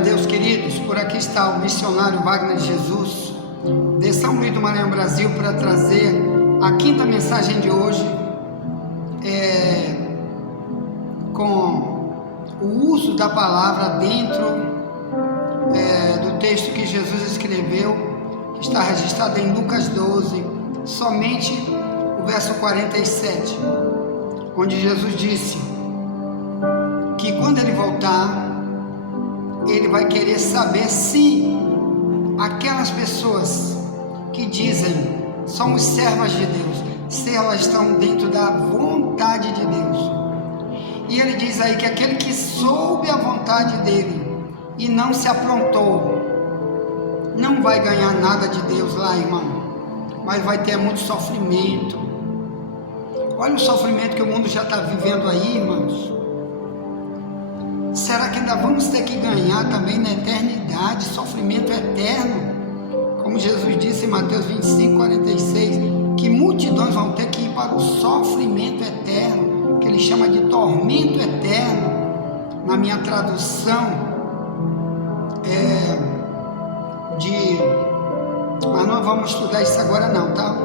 Deus, queridos. Por aqui está o missionário Wagner Jesus, de São Luís do Maranhão, Brasil, para trazer a quinta mensagem de hoje, com o uso da palavra dentro do texto que Jesus escreveu, que está registrado em Lucas 12, somente o verso 47, onde Jesus disse que quando ele voltar, ele vai querer saber se aquelas pessoas que dizem somos servas de Deus, se elas estão dentro da vontade de Deus. E ele diz aí que aquele que soube a vontade dele e não se aprontou, não vai ganhar nada de Deus lá, irmão, mas vai ter muito sofrimento. Olha o sofrimento que o mundo já está vivendo aí, irmãos. Será que ainda vamos ter que ganhar também na eternidade, sofrimento eterno? Como Jesus disse em Mateus 25, 46, que multidões vão ter que ir para o sofrimento eterno, que ele chama de tormento eterno. Na minha tradução, mas não vamos estudar isso agora não, tá?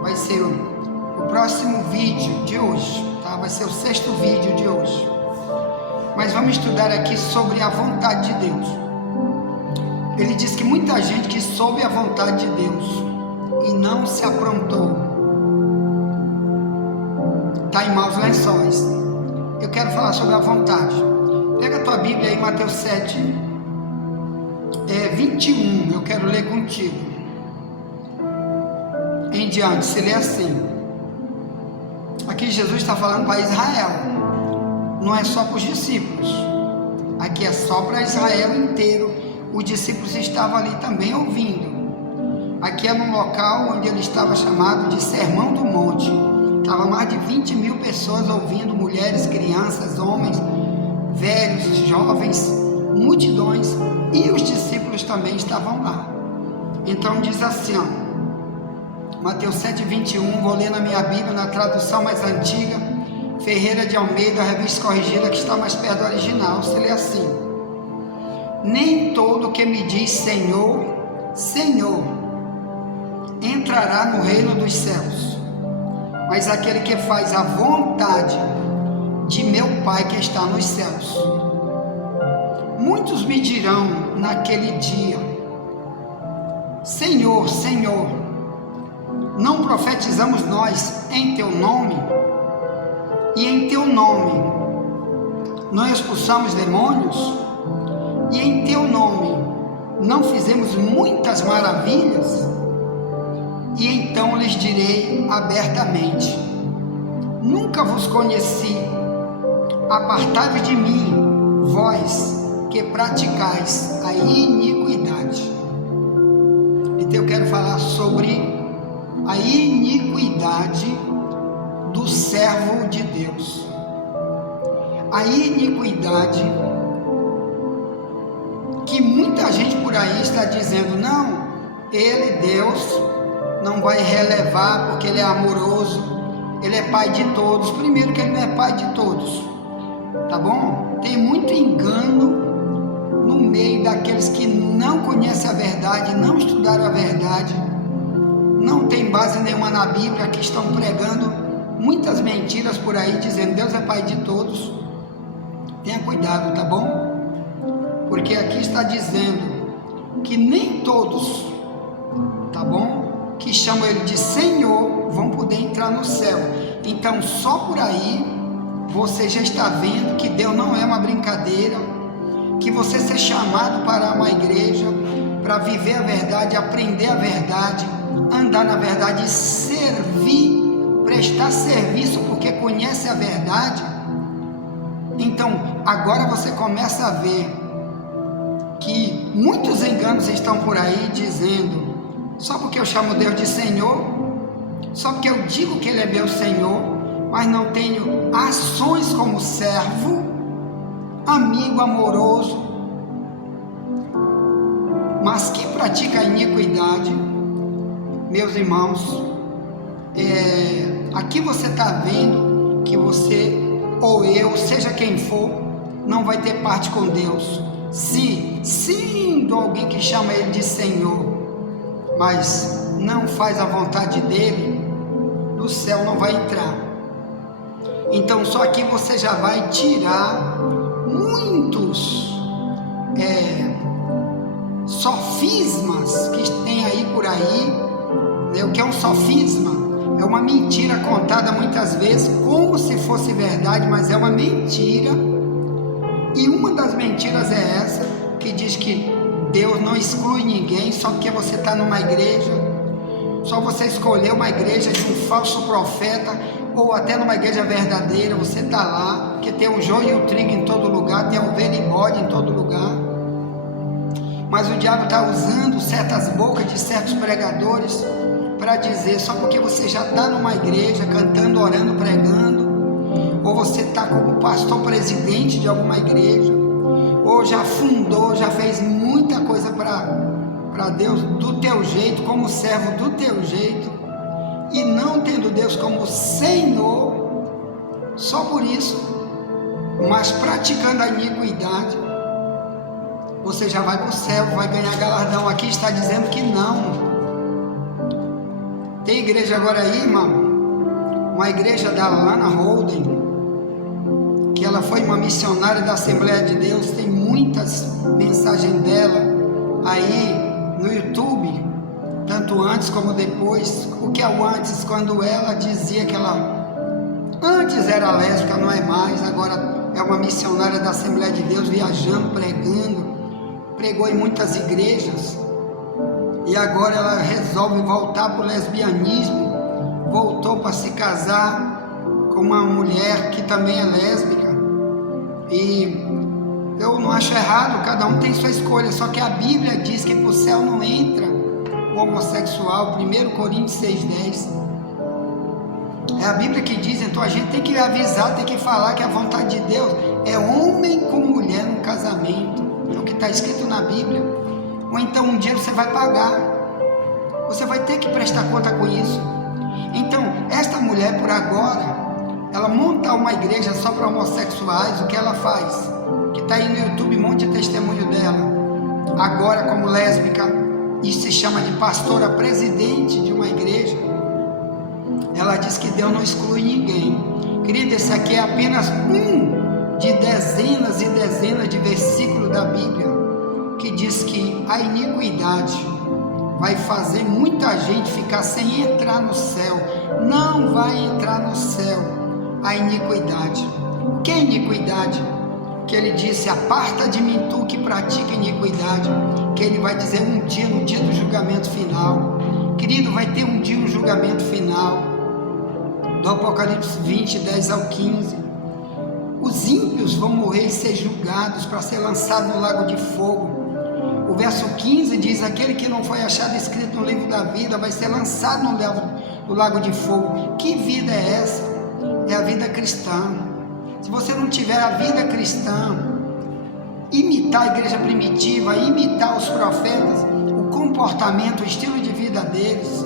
Vai ser o próximo vídeo de hoje, tá? Vai ser o 6º vídeo de hoje. Mas vamos estudar aqui sobre a vontade de Deus. Ele diz que muita gente que soube a vontade de Deus e não se aprontou, está em maus lençóis. Eu quero falar sobre a vontade. Pega a tua Bíblia aí, Mateus 7, 21, eu quero ler contigo. Em diante, se lê assim. Aqui Jesus está falando para Israel. Não é só para os discípulos, aqui é só para Israel inteiro. Os discípulos estavam ali também ouvindo. Aqui é no local onde ele estava chamado de Sermão do Monte. Estava mais de 20.000 pessoas ouvindo, mulheres, crianças, homens, velhos, jovens, multidões, e os discípulos também estavam lá. Então diz assim, ó, Mateus 7, 21, vou ler na minha Bíblia, na tradução mais antiga, Ferreira de Almeida, a revista corrigida, que está mais perto do original. Se lê assim: nem todo que me diz Senhor, Senhor, entrará no reino dos céus, mas aquele que faz a vontade de meu Pai que está nos céus. Muitos me dirão naquele dia: Senhor, Senhor, não profetizamos nós em teu nome? E em teu nome não expulsamos demônios? E em teu nome não fizemos muitas maravilhas? E então lhes direi abertamente: nunca vos conheci, apartai-vos de mim, vós que praticais a iniquidade. Então eu quero falar sobre a iniquidade do servo de Deus. A iniquidade que muita gente por aí está dizendo: não, ele, Deus, não vai relevar porque ele é amoroso, ele é pai de todos. Primeiro que ele não é pai de todos, tá bom? Tem muito engano no meio daqueles que não conhecem a verdade, não estudaram a verdade, não tem base nenhuma na Bíblia, que estão pregando muitas mentiras por aí, dizendo Deus é pai de todos. Tenha cuidado, tá bom? Porque aqui está dizendo que nem todos, tá bom, que chamam ele de Senhor, vão poder entrar no céu. Então só por aí você já está vendo que Deus não é uma brincadeira, que você ser chamado para uma igreja, para viver a verdade, aprender a verdade, andar na verdade, servir, prestar serviço porque conhece a verdade. Então agora você começa a ver que muitos enganos estão por aí dizendo: só porque eu chamo Deus de Senhor, só porque eu digo que Ele é meu Senhor, mas não tenho ações como servo, amigo, amoroso, mas que pratica a iniquidade. Meus irmãos, aqui você está vendo que você ou eu, seja quem for, não vai ter parte com Deus. se sendo alguém que chama ele de Senhor, mas não faz a vontade dele, no céu não vai entrar. Então só aqui você já vai tirar muitos sofismas que tem aí por aí, né? O que é um sofisma? É uma mentira contada muitas vezes como se fosse verdade, mas é uma mentira. E uma das mentiras é essa, que diz que Deus não exclui ninguém só porque você está numa igreja, só você escolheu uma igreja de um falso profeta, ou até numa igreja verdadeira, você está lá, porque tem o joio e o trigo em todo lugar, tem ovelha e bode em todo lugar. Mas o diabo está usando certas bocas de certos pregadores para dizer, só porque você já está numa igreja, cantando, orando, pregando, ou você está como pastor presidente de alguma igreja, ou já fundou, já fez muita coisa para Deus do teu jeito, como servo do teu jeito, e não tendo Deus como Senhor, só por isso, mas praticando a iniquidade, você já vai para o céu, vai ganhar galardão. Aqui está dizendo que não. Tem igreja agora aí, irmão, uma igreja da Lana Holden, que ela foi uma missionária da Assembleia de Deus, tem muitas mensagens dela aí no YouTube, tanto antes como depois. O que é o antes? Quando ela dizia que ela antes era lésbica, não é mais, agora é uma missionária da Assembleia de Deus, viajando, pregando, pregou em muitas igrejas, e agora ela resolve voltar para o lesbianismo, voltou para se casar com uma mulher que também é lésbica, e eu não acho errado, cada um tem sua escolha, só que a Bíblia diz que para o céu não entra o homossexual, 1 Coríntios 6,10, é a Bíblia que diz. Então a gente tem que avisar, tem que falar que a vontade de Deus é homem com mulher no casamento, é o que está escrito na Bíblia. Ou então um dia você vai pagar, você vai ter que prestar conta com isso. Então esta mulher, por agora, ela monta uma igreja só para homossexuais. O que ela faz? Que está aí no YouTube um monte de testemunho dela, agora como lésbica, e se chama de pastora presidente de uma igreja. Ela diz que Deus não exclui ninguém. Querido, esse aqui é apenas um de dezenas e dezenas de versículos da Bíblia, que diz que a iniquidade vai fazer muita gente ficar sem entrar no céu. Não vai entrar no céu a iniquidade. O que é iniquidade? Que ele disse, aparta de mim tu que pratica iniquidade, que ele vai dizer um dia, no dia do julgamento final. Querido, vai ter um dia, um julgamento final, do Apocalipse 20, 10 ao 15, os ímpios vão morrer e ser julgados para ser lançados no lago de fogo. O verso 15 diz, aquele que não foi achado escrito no livro da vida, vai ser lançado no lago de fogo. Que vida é essa? É a vida cristã. Se você não tiver a vida cristã, imitar a igreja primitiva, imitar os profetas, o comportamento, o estilo de vida deles,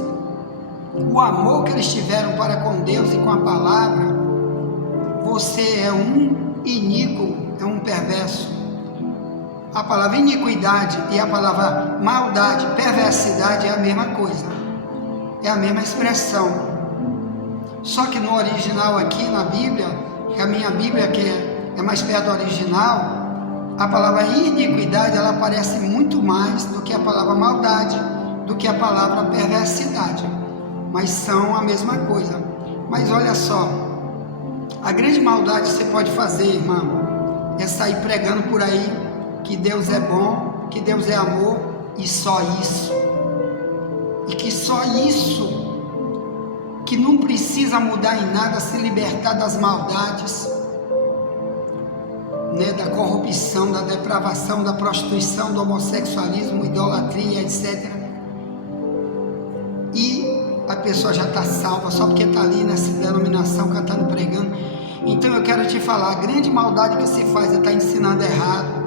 o amor que eles tiveram para com Deus e com a palavra, você é um iníquo, é um perverso. A palavra iniquidade e a palavra maldade, perversidade é a mesma coisa, é a mesma expressão. Só que no original aqui na Bíblia, que a minha Bíblia que é mais perto do original, a palavra iniquidade ela aparece muito mais do que a palavra maldade, do que a palavra perversidade, mas são a mesma coisa. Mas olha só, a grande maldade que você pode fazer, irmão, é sair pregando por aí que Deus é bom, que Deus é amor, e só isso, e que só isso, que não precisa mudar em nada, se libertar das maldades, né, da corrupção, da depravação, da prostituição, do homossexualismo, idolatria, etc. E a pessoa já está salva só porque está ali nessa denominação, cantando, pregando. Então eu quero te falar, a grande maldade que se faz é estar ensinando errado.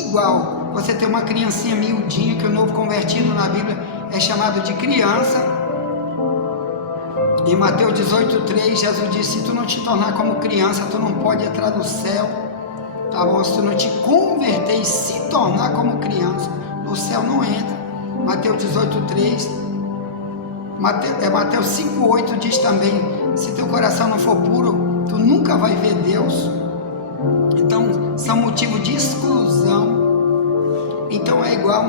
Igual você tem uma criancinha miudinha, que o novo convertido na Bíblia é chamado de criança. Em Mateus 18:3, Jesus disse, se tu não te tornar como criança, tu não pode entrar no céu. tá bom? Se tu não te converter e se tornar como criança, no céu não entra. Mateus 18:3, Mateus 5:8 diz também: se teu coração não for puro, tu nunca vai ver Deus. Então são motivo de exclusão. Então é igual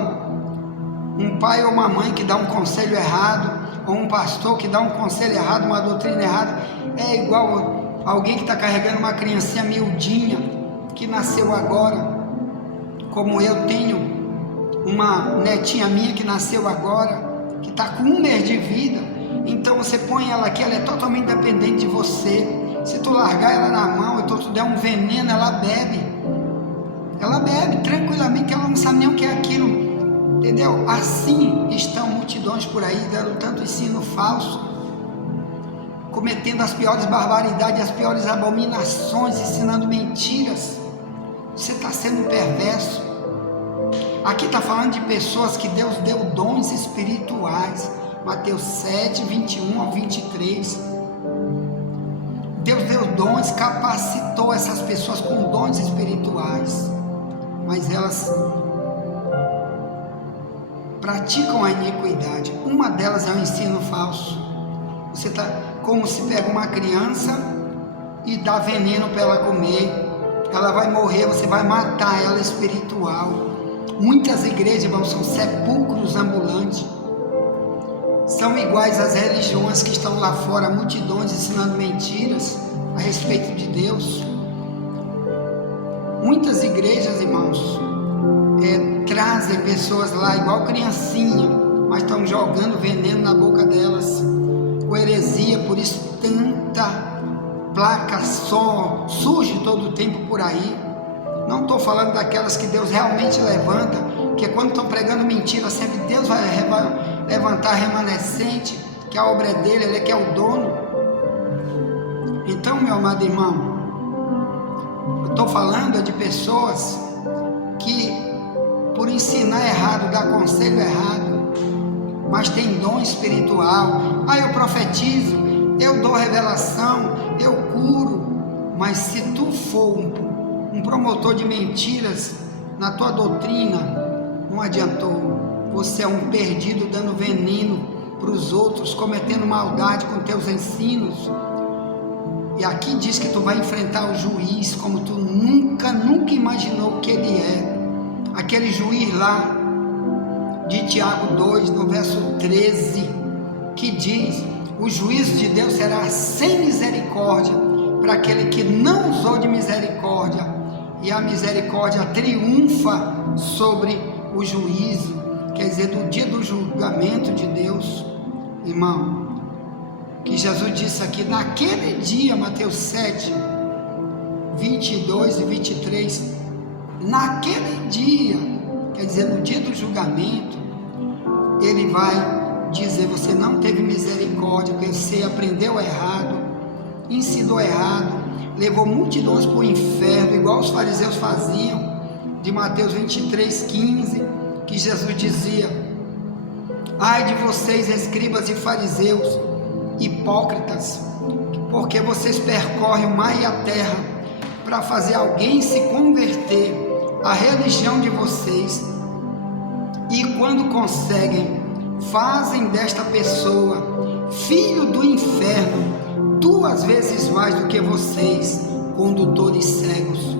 um pai ou uma mãe que dá um conselho errado, ou um pastor que dá um conselho errado, uma doutrina errada. É igual alguém que está carregando uma criancinha miudinha, que nasceu agora, como eu tenho uma netinha minha que nasceu agora, que está com 1 mês de vida. Então você põe ela aqui, ela é totalmente dependente de você. Se tu largar ela na mão, então tu der um veneno, ela bebe tranquilamente, ela não sabe nem o que é aquilo, entendeu? Assim estão multidões por aí, dando tanto ensino falso, cometendo as piores barbaridades, as piores abominações, ensinando mentiras. Você está sendo perverso. Aqui está falando de pessoas que Deus deu dons espirituais. Mateus 7, 21 ao 23. Deus deu dons, capacitou essas pessoas com dons espirituais, mas elas praticam a iniquidade. Uma delas é o ensino falso. Você está como se pega uma criança e dá veneno para ela comer, ela vai morrer, você vai matar ela espiritual. Muitas igrejas, irmãos, são sepulcros ambulantes, são iguais às religiões que estão lá fora, multidões ensinando mentiras a respeito de Deus. Muitas igrejas, irmãos, trazem pessoas lá igual criancinha, mas estão jogando veneno na boca delas, com heresia. Por isso tanta placa só surge todo o tempo por aí. Não estou falando daquelas que Deus realmente levanta, que quando estão pregando mentira, sempre Deus vai levantar remanescente, que a obra é dele, ele é que é o dono. Então, meu amado irmão, eu estou falando de pessoas que, por ensinar errado, dá conselho errado, mas tem dom espiritual. Eu profetizo, eu dou revelação, eu curo. Mas se tu for um promotor de mentiras na tua doutrina, não adiantou. Você é um perdido dando veneno para os outros, cometendo maldade com teus ensinos. E aqui diz que tu vai enfrentar o juiz como tu nunca imaginou que ele é. Aquele juiz lá de Tiago 2, no verso 13, que diz: o juízo de Deus será sem misericórdia para aquele que não usou de misericórdia, e a misericórdia triunfa sobre o juízo, quer dizer, do dia do julgamento de Deus. Irmão, que Jesus disse aqui, naquele dia, Mateus 7, 22 e 23, naquele dia, quer dizer, no dia do julgamento, ele vai dizer: você não teve misericórdia, porque você aprendeu errado, ensinou errado, levou multidões para o inferno, igual os fariseus faziam. De Mateus 23, 15, que Jesus dizia: ai de vocês, escribas e fariseus, hipócritas, porque vocês percorrem o mar e a terra para fazer alguém se converter à religião de vocês, e quando conseguem, fazem desta pessoa filho do inferno 2 vezes mais do que vocês, condutores cegos.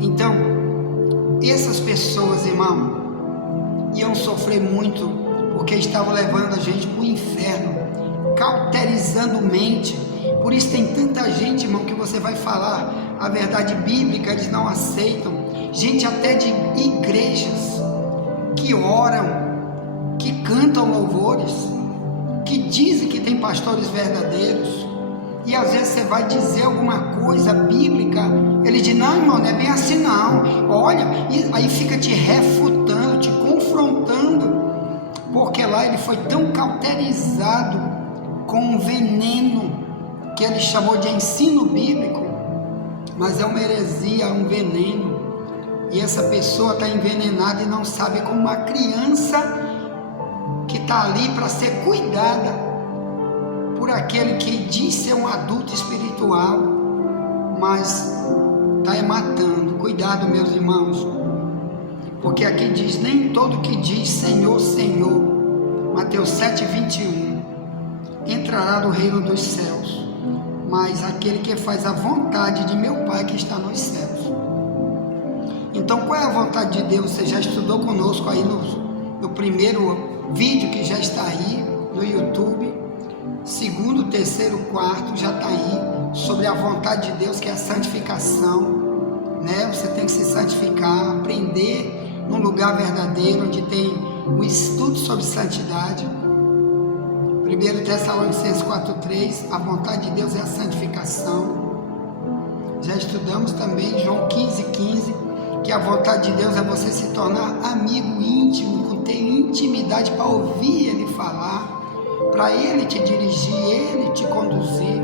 Então, essas pessoas, irmão, iam sofrer muito, porque estavam levando a gente para o inferno, cauterizando mente. Por isso tem tanta gente, irmão, que você vai falar a verdade bíblica, eles não aceitam. Gente até de igrejas que oram, que cantam louvores, que dizem que tem pastores verdadeiros, e às vezes você vai dizer alguma coisa bíblica, ele diz: não, irmão, não é bem assim não, olha, e aí fica te refutando, te confrontando, porque lá ele foi tão cauterizado com um veneno, que ele chamou de ensino bíblico, mas é uma heresia, um veneno, e essa pessoa está envenenada e não sabe, como uma criança que está ali para ser cuidada por aquele que diz ser um adulto espiritual, mas está matando. Cuidado, meus irmãos, porque aqui diz, nem todo que diz Senhor, Senhor, Mateus 7:21, entrará no reino dos céus, mas aquele que faz a vontade de meu Pai que está nos céus. Então, qual é a vontade de Deus? Você já estudou conosco aí no primeiro vídeo que já está aí no YouTube, segundo, terceiro, quarto, já está aí, sobre a vontade de Deus, que é a santificação, né? Você tem que se santificar, aprender num lugar verdadeiro, onde tem um estudo sobre santidade. 1 Tessalonicenses 4:3, a vontade de Deus é a santificação. Já estudamos também João 15:15, que a vontade de Deus é você se tornar amigo íntimo, ter intimidade para ouvir Ele falar, para Ele te dirigir, Ele te conduzir.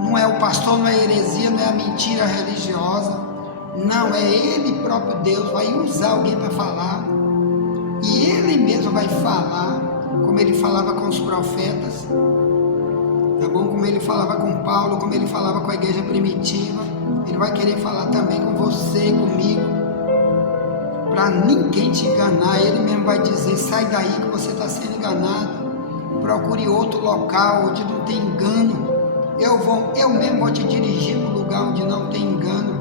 Não é o pastor, não é a heresia, não é a mentira religiosa. Não, é Ele próprio Deus, vai usar alguém para falar. E Ele mesmo vai falar, como Ele falava com os profetas, tá bom? Como Ele falava com Paulo, como Ele falava com a igreja primitiva. Ele vai querer falar também com você, comigo, para ninguém te enganar. Ele mesmo vai dizer, sai daí que você está sendo enganado, procure outro local onde não tem engano. Eu mesmo vou te dirigir para o lugar onde não tem engano.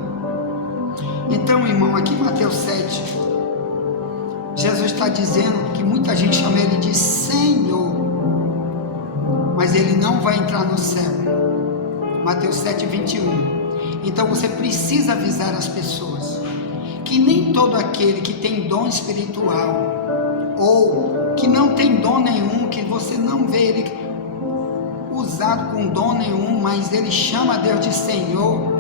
Então, irmão, aqui em Mateus 7, Jesus está dizendo que muita gente chama Ele de Senhor, mas Ele não vai entrar no céu. Mateus 7:21. Então você precisa avisar as pessoas que nem todo aquele que tem dom espiritual, ou que não tem dom nenhum, que você não vê ele usado com dom nenhum, mas ele chama a Deus de Senhor,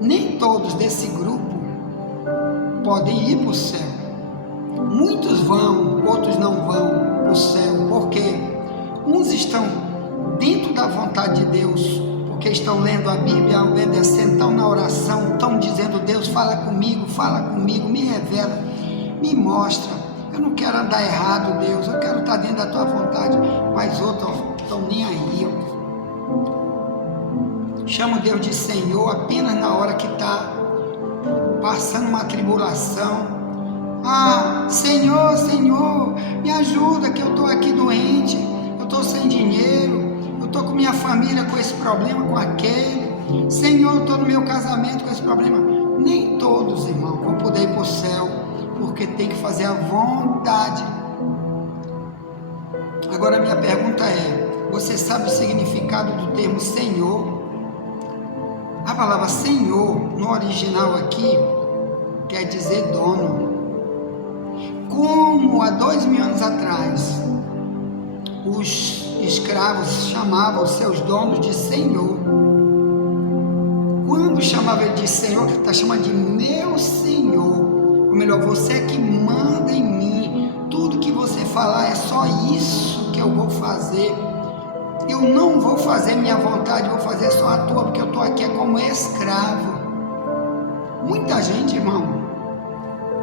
nem todos desse grupo podem ir para o céu. Muitos vão, outros não vão para o céu, porque uns estão dentro da vontade de Deus, porque estão lendo a Bíblia, obedecendo, estão na oração, estão dizendo, Deus, fala comigo, me revela, me mostra. Eu não quero andar errado, Deus, eu quero estar dentro da tua vontade. Mas outros estão nem aí. Chama Deus de Senhor apenas na hora que está passando uma tribulação. Ah, Senhor, Senhor, me ajuda que eu estou aqui doente, eu estou sem dinheiro, eu estou com minha família com esse problema, com aquele. Senhor, eu estou no meu casamento com esse problema. Nem todos, irmão, vão poder ir para o céu, porque tem que fazer a vontade. Agora, minha pergunta é, você sabe o significado do termo Senhor? A palavra Senhor, no original aqui, quer dizer dono. Como há 2000 anos atrás, os escravos chamavam os seus donos de Senhor. Quando chamava ele de Senhor, está chamando de meu Senhor. Ou melhor, você é que manda em mim. Tudo que você falar é só isso que eu vou fazer. Eu não vou fazer minha vontade, vou fazer só a tua, porque eu estou aqui como escravo. Muita gente, irmão,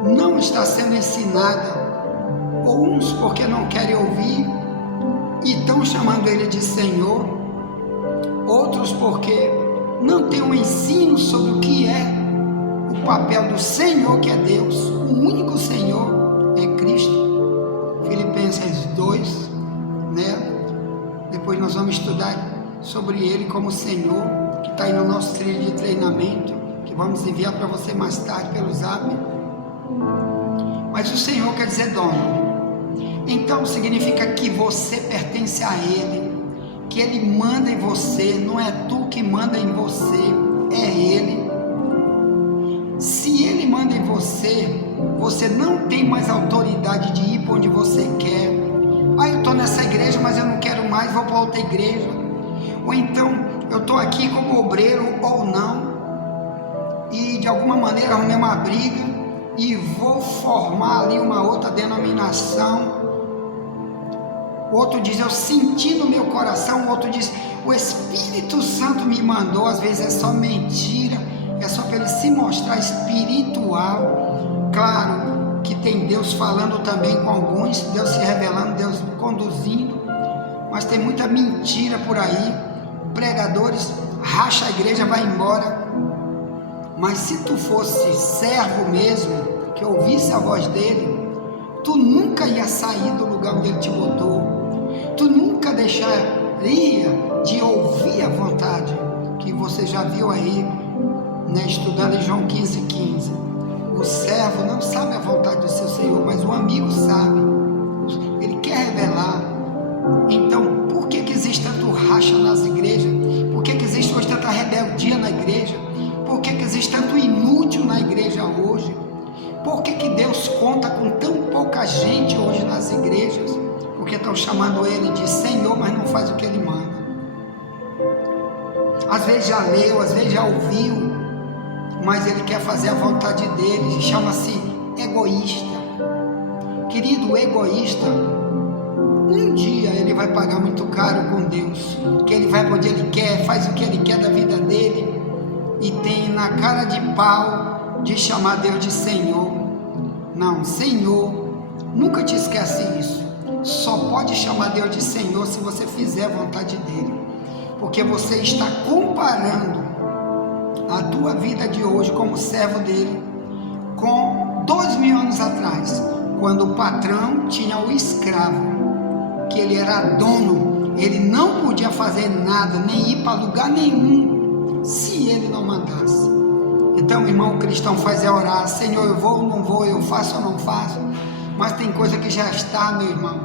não está sendo ensinada, ou uns porque não querem ouvir e estão chamando ele de Senhor, outros porque não tem um ensino sobre o que é o papel do Senhor, que é Deus. O único Senhor é Cristo. Filipenses 2, né? Depois nós vamos estudar sobre ele como Senhor, que está aí no nosso trilho de treinamento, que vamos enviar para você mais tarde pelo Zap. Mas o Senhor quer dizer dono. Então significa que você pertence a Ele, que Ele manda em você, não é tu que manda em você, é Ele. Se Ele manda em você, você não tem mais autoridade de ir para onde você quer. Ah, eu estou nessa igreja, mas eu não quero mais, vou para outra igreja. Ou então, eu estou aqui como obreiro ou não, e de alguma maneira arrumei uma briga, e vou formar ali uma outra denominação. Outro diz, eu senti no meu coração. Outro diz, o Espírito Santo me mandou. Às vezes é só mentira, é só para ele se mostrar espiritual. Claro que tem Deus falando também com alguns, Deus se revelando, Deus conduzindo, mas tem muita mentira por aí. Pregadores racha a igreja, vai embora. Mas se tu fosse servo mesmo, que ouvisse a voz dele, tu nunca ia sair do lugar onde ele te botou. Tu nunca deixaria de ouvir a vontade, que você já viu aí, né, estudando em João 15:15. O servo não sabe a vontade do seu Senhor, mas o amigo sabe. Ele quer revelar. Então, por que existe tanto racha nas igrejas? Por que existe hoje tanta rebeldia na igreja? Por que existe tanto inútil na igreja hoje? Por que Deus conta com tão pouca gente hoje nas igrejas? Porque estão chamando Ele de Senhor, mas não faz o que Ele manda. Às vezes já leu, às vezes já ouviu, mas Ele quer fazer a vontade dEle. Chama-se egoísta. Querido, o egoísta, um dia ele vai pagar muito caro com Deus, que ele vai para onde ele quer, faz o que ele quer da vida dele, e tem na cara de pau de chamar Deus de Senhor. Não, Senhor, nunca te esquece isso. Só pode chamar Deus de Senhor se você fizer a vontade dele, porque você está comparando a tua vida de hoje como servo dele com 2000 anos atrás, quando o patrão tinha o escravo, que ele era dono, ele não podia fazer nada, nem ir para lugar nenhum, se ele não mandasse. Então, irmão, o cristão faz é orar: Senhor, eu vou ou não vou, eu faço ou não faço. Mas tem coisa que já está, meu irmão,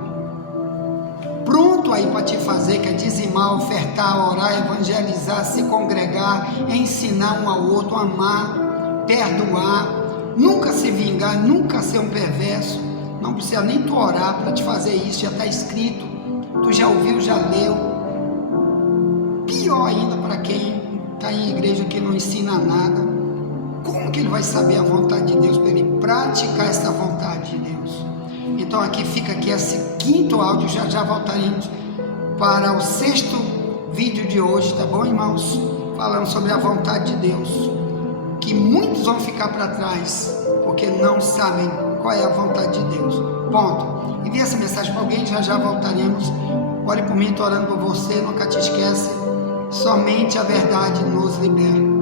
pronto aí para te fazer, que é dizimar, ofertar, orar, evangelizar, se congregar, ensinar um ao outro, amar, perdoar, nunca se vingar, nunca ser um perverso. Não precisa nem tu orar para te fazer isso, já está escrito, tu já ouviu, já leu. Pior ainda para quem está em igreja que não ensina nada. Como que ele vai saber a vontade de Deus para ele praticar essa vontade de Deus? Então aqui fica aqui esse quinto áudio, já voltaremos para o sexto vídeo de hoje, tá bom, irmãos? Falando sobre a vontade de Deus, que muitos vão ficar para trás, porque não sabem qual é a vontade de Deus. Ponto. Envie essa mensagem para alguém, já voltaremos. Ore por mim, estou orando por você, nunca te esquece. Somente a verdade nos liberta.